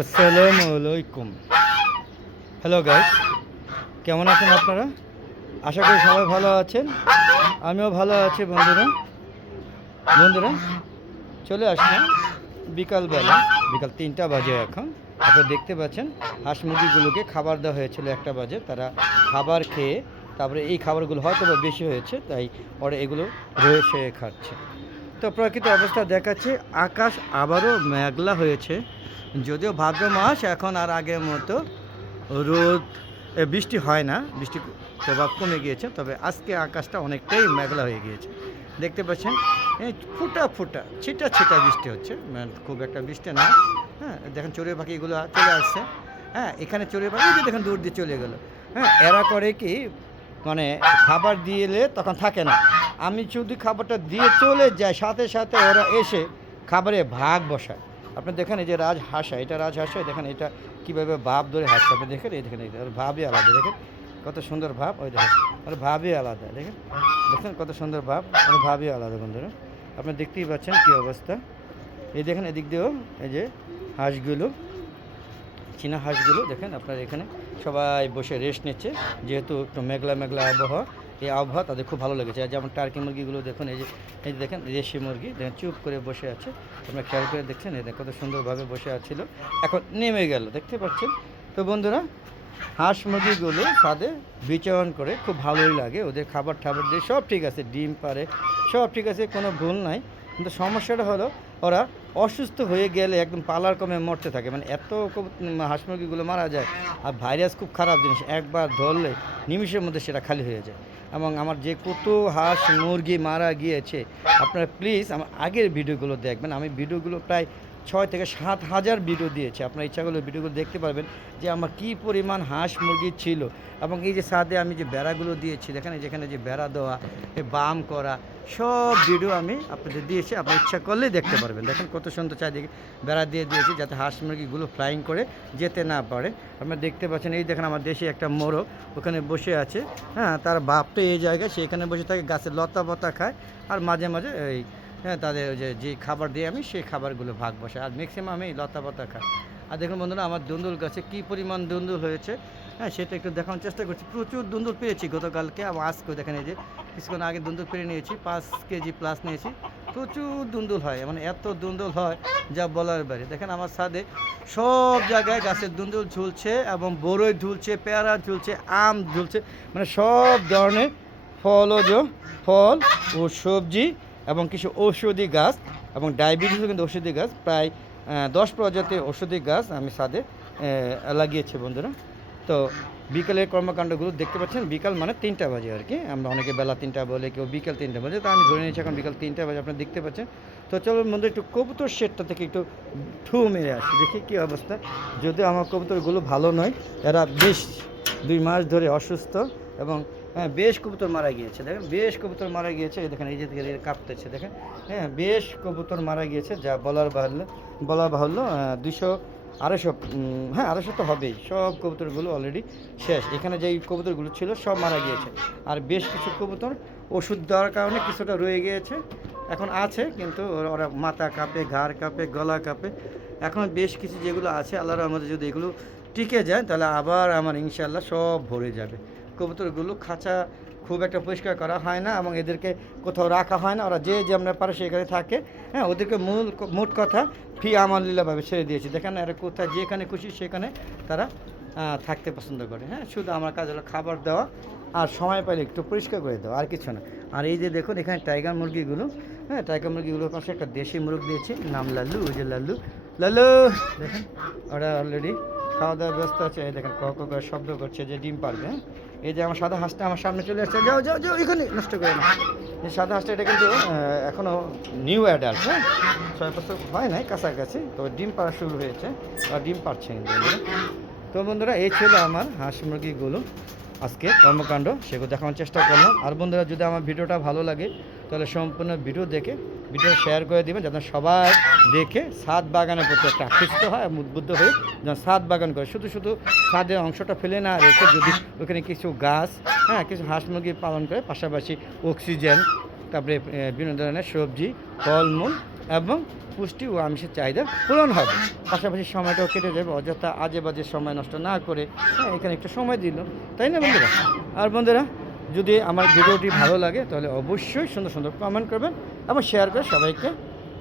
আসসালামু আলাইকুম hello guys কেমন আছেন আপনারা? আশা করি সবাই ভালো আছেন। আমিও ভালো আছি, বন্ধুরা। বন্ধুরা, চলে আসলাম বিকালবেলা। বিকাল তিনটা বাজে এখন। আপনারা দেখতে পাচ্ছেন, হাঁস মুরগিগুলোকে খাবার দেওয়া হয়েছিল একটা বাজে। তারা খাবার খেয়ে, তারপরে এই খাবারগুলো হয়তো বা বেশি হয়েছে, তাই ওরা এগুলো রয়েছে, খাচ্ছে। তো প্রকৃত অবস্থা দেখাচ্ছে, আকাশ আবারও মেঘলা হয়েছে। যদিও ভাদ্র মাস এখন আর আগের মতো রোদ বৃষ্টি হয় না বৃষ্টি প্রভাব কমে গিয়েছে, তবে আজকে আকাশটা অনেকটাই মেঘলা হয়ে গিয়েছে। দেখতে পাচ্ছেন ফুটা ফুটা, ছিটা ছিটা বৃষ্টি হচ্ছে মানে খুব একটা বৃষ্টি না হ্যাঁ দেখেন চড়ুই পাখিগুলো চলে আসছে হ্যাঁ এখানে চড়ুই পাখি দেখেন দূর দিয়ে চলে গেলো হ্যাঁ এরা করে কি মানে খাবার দিলে তখন থাকে না। আমি যদি খাবারটা দিয়ে চলে যাই, সাথে সাথে ওরা এসে খাবারে ভাগ বসায়। আপনি দেখেন এই যে রাজ হাসা এটা রাজ হাসা দেখেন এটা কীভাবে ভাব ধরে হাসছে। আপনি দেখেন, এই দেখেন ওর ভাবই আলাদা, দেখেন। কত সুন্দর ভাব, ওই দেখেন, ওর ভাবই আলাদা, দেখেন। দেখেন কত সুন্দর ভাব, ওর ভাবই আলাদা, বন্ধুরা। আপনি দেখতেই পাচ্ছেন কী অবস্থা। এই দেখেন এদিক দিয়েও এই যে হাঁসগুলো। চীনা হাঁসগুলো, দেখেন আপনার এখানে সবাই বসে রেস্ট নিচ্ছে। যেহেতু একটু মেঘলা মেঘলা আবহাওয়া, এই আবহাওয়া তাদের খুব ভালো লেগেছে। আর যেমন টার্কি মুরগিগুলো দেখুন, এই যে এই যে দেখেন, দেশি মুরগি, দেখেন চুপ করে বসে আছে। আপনারা খেয়াল করে দেখছেন, এই কত সুন্দরভাবে বসে আছিল। এখন নেমে গেল, দেখতে পাচ্ছেন? তো বন্ধুরা, হাঁস মুরগিগুলো স্বাদে বিচরণ করে খুব ভালোই লাগে। ওদের খাবার টাবার দিয়ে সব ঠিক আছে, ডিম পারে, সব ঠিক আছে, কোনো ভুল নাই। কিন্তু সমস্যাটা হলো, ওরা অসুস্থ হয়ে গেলে একদম পালার কমে মরতে থাকে। মানে এত হাঁস মুরগিগুলো মারা যায় আর ভাইরাস খুব খারাপ জিনিস। একবার ধরলে নিমিষের মধ্যে সেটা খালি হয়ে যায়। এবং আমার যে কত হাঁস মুরগি মারা গিয়েছে, আপনারা প্লিজ আমার আগের ভিডিওগুলো দেখবেন। আমি ভিডিওগুলো প্রায় ছয় থেকে সাত হাজার ভিডিও দিয়েছে। আপনার ইচ্ছা করলে ভিডিওগুলো দেখতে পারবেন যে আমার কী পরিমাণ হাঁস মুরগি ছিল এবং এই যে সাদে আমি যে বেড়াগুলো দিয়েছি, দেখেন যেখানে যে বেড়া দেওয়া বাম করা, সব ভিডিও আমি আপনাদের দিয়েছি। আপনার ইচ্ছা করলেই দেখতে পারবেন। দেখেন কত সুন্দর চারিদিকে বেড়া দিয়ে দিয়েছি যাতে হাঁস মুরগিগুলো ফ্লাইং করে যেতে না পারে। আপনারা দেখতে পাচ্ছেন, এই দেখেন আমার দেশে একটা মোরগ, ওখানে বসে আছে। হ্যাঁ তার বাপটা এই জায়গায় সেখানে বসে থাকে গাছের লতা বতা খায়। আর মাঝে মাঝে এই হ্যাঁ তাদের যে যে খাবার দিই আমি সেই খাবারগুলো ভাগ বসে আর ম্যাক্সিমাম আমি লতা পাতা খায় আর দেখুন বন্ধুরা, আমার দুন্দুল গাছে কী পরিমাণ দুন্দুল হয়েছে? হ্যাঁ সেটা একটু দেখানোর চেষ্টা করছি। প্রচুর দুন্দুল পেয়েছি গতকালকে এবং আজকেও দেখেন এই যে, কিছুক্ষণ আগে দুন্দুল পেরে নিয়েছি, পাঁচ কেজি প্লাস নিয়েছি। প্রচুর দুন্দুল হয় মানে এত দুন্দুল হয় যা বলার বাইরে। দেখেন আমার ছাদে সব জায়গায় গাছের দুন্দুল ঝুলছে এবং বড়ই ঝুলছে, পেয়ারা ঝুলছে, আম ঝুলছে। মানে সব ধরনের ফলজ ফল ও সবজি এবং কিছু ঔষধি গাছ এবং ডায়াবেটিসও কিন্তু ঔষধি গাছ। প্রায় দশ প্রজাতির ঔষধি গাছ আমি সাদে লাগিয়েছি বন্ধুরা। তো বিকালের কর্মকাণ্ডগুলো দেখতে পাচ্ছেন, বিকাল মানে তিনটা বাজে আর কি। আমরা অনেকে বেলা তিনটা বলে, কেউ বিকাল তিনটা বাজে তো আমি ধরে নিয়েছি এখন বিকাল তিনটা বাজে, আপনারা দেখতে পাচ্ছেন। তো চলো বন্ধু একটু কবুতর শেডটা থেকে একটু ঠু মেরে আসি, দেখি কী অবস্থা। যদিও আমার কবুতরগুলো ভালো নয়, এরা বেশ দুই মাস ধরে অসুস্থ এবং হ্যাঁ বেশ কবুতর মারা গিয়েছে, দেখেন, বেশ কবুতর মারা গিয়েছে দেখেন, এই যে কাঁপতেছে, দেখেন হ্যাঁ বেশ কবুতর মারা গিয়েছে, যা বলার বাহুল্য বলা বাহুল্য দুশো আড়াইশো হ্যাঁ আড়াইশো তো হবেই, সব কবুতরগুলো অলরেডি শেষ, এখানে যেই কবুতরগুলো ছিল, সব মারা গিয়েছে, আর বেশ কিছু কবুতর ওষুধ দেওয়ার কারণে কিছুটা রয়ে গিয়েছে, এখন আছে, কিন্তু ওরা মাথা কাঁপে, ঘাড় কাঁপে, গলা কাঁপে, এখন বেশ কিছু যেগুলো আছে, আল্লাহর আমাদের যদি এগুলো টিকে যায়, তাহলে আবার আমার ইনশাল্লাহ সব ভরে যাবে। কবুতরগুলো খাঁচা খুব একটা পরিষ্কার করা হয় না এবং এদেরকে কোথাও রাখা হয় না। ওরা যে যেমন পারে সেখানে থাকে। হ্যাঁ ওদেরকে মূল মোট কথা ফি আমাল্লিল্লাভাবে ছেড়ে দিয়েছি। দেখেন এরা কোথায় যেখানে খুশি সেখানে তারা থাকতে পছন্দ করে। হ্যাঁ শুধু আমার কাজ হলো খাবার দেওয়া আর সময় পাইলে একটু পরিষ্কার করে দেওয়া, আর কিছু না। আর এই যে দেখুন, এখানে টাইগার মুরগিগুলো হ্যাঁ টাইগার মুরগিগুলোর পাশে একটা দেশি মুরগ দিয়েছি, নাম লাল্লু, ওই যে লাল্লু। লাল্লু, দেখেন, ওরা অলরেডি খাওয়া দাওয়ার ব্যস্ত আছে। দেখেন কক শব্দ করছে যে ডিম পারবে হ্যাঁ। এই যে আমার সাদা হাঁসটা আমার সামনে চলে আসছে, যাও যাও যাও, এখানে নষ্ট করে না এই সাদা হাঁসটা এটা কিন্তু এখনও এখনও নিউ অ্যাডাল্ট হ্যাঁ? ছয় বছর হয় নাই, কাছাকাছি তো ডিম পাড়া শুরু হয়েছে আর ডিম পাড়ছে কিন্তু তো বন্ধুরা, এই ছিল আমার হাঁস মুরগিগুলো। আজকে কর্মকাণ্ড, সেগুলো দেখানোর চেষ্টা করলাম। আর বন্ধুরা, যদি আমার ভিডিওটা ভালো লাগে তাহলে সম্পূর্ণ ভিডিও দেখে ভিডিও শেয়ার করে দিবেন যাতে সবাই দেখে সাত বাগানের প্রতি একটা আকৃষ্ট হয় এবং উদ্বুদ্ধ হয়ে যেন সাত বাগান করে। শুধু শুধু ছাদের অংশটা ফেলে না রেখে যদি ওখানে কিছু গাছ হ্যাঁ কিছু হাঁস মুরগি পালন করে, পাশাপাশি অক্সিজেন তারপরে বিভিন্ন ধরনের সবজি, ফলমূল এবং পুষ্টি ও আমিষের চাহিদা পূরণ হবে। পাশাপাশি সময়টাও কেটে যাবে, অযথা আজে বাজে সময় নষ্ট না করে হ্যাঁ এখানে একটু সময় দিল। তাই না বন্ধুরা? আর বন্ধুরা যদি আমার ভিডিওটি ভালো লাগে, তাহলে অবশ্যই সুন্দর সুন্দর কমেন্ট করবেন এবং শেয়ার করে সবাইকে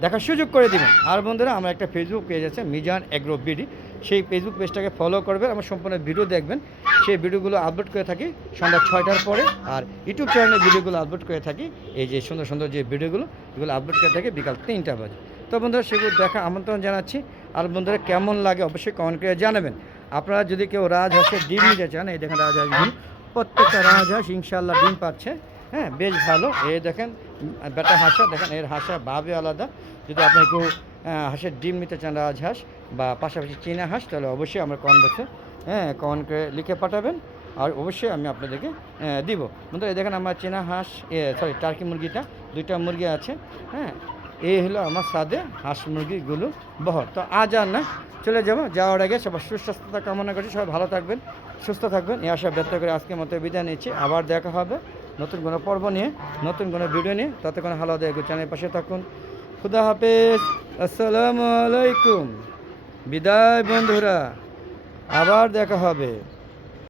দেখার সুযোগ করে দিবেন। আর বন্ধুরা, আমার একটা ফেসবুক পেজ আছে, মিজান এগ্রো বিডি সেই ফেসবুক পেজটাকে ফলো করবেন আমার সম্পূর্ণ ভিডিও দেখবেন। সেই ভিডিওগুলো আপলোড করে থাকি সন্ধ্যা ছয়টার পরে আর ইউটিউব চ্যানেলে ভিডিওগুলো আপলোড করে থাকি। এই যে সুন্দর সুন্দর যে ভিডিওগুলো এগুলো আপলোড করে থাকি বিকাল তিনটা বাজে। তো বন্ধুরা, সেগুলো দেখা আমন্ত্রণ জানাচ্ছি। আর বন্ধুরা, কেমন লাগে অবশ্যই কমেন্ট করে জানাবেন। আপনারা যদি কেউ রাজহাঁসের ডিম নিতে চান, এই দেখেন রাজহাঁস ডিম প্রত্যেকটা রাজহাঁস ইনশাল্লাহ ডিম পাচ্ছে। হ্যাঁ বেশ ভালো। এ দেখেন, বেটা হাঁসা দেখেন, এর হাঁসা ভাবে আলাদা। যদি আপনি কেউ হাঁসের ডিম নিতে চান রাজহাঁস বা পাশাপাশি চীনা হাঁস, তাহলে অবশ্যই আমার কমেন্ট বক্সে হ্যাঁ কমেন্ট করে লিখে পাঠাবেন। আর অবশ্যই আমি আপনাদেরকে দিব। বন্ধুরা, এই দেখেন আমার চীনা হাঁস সরি টার্কি মুরগিটা, দুইটা মুরগি আছে হ্যাঁ। এই হলো আমার সাদে হাঁস মুরগিগুলো বহর। তো আজ আর না, চলে যাব। যাওয়ার আগে সবার সুস্বাস্থ্যতা কামনা করছি, সবাই ভালো থাকবেন। সুস্থ থাকবেন, এই আশা ব্যক্ত করে আজকের মতো বিদায় নিচ্ছি। আবার দেখা হবে নতুন কোনো পর্ব নিয়ে, নতুন কোনো ভিডিও নিয়ে। তাতে কোনো হালো দেয় চ্যানেলের পাশে থাকুন। খুদা হাফেজ, আসসালামু আলাইকুম। বিদায় বন্ধুরা, আবার দেখা হবে।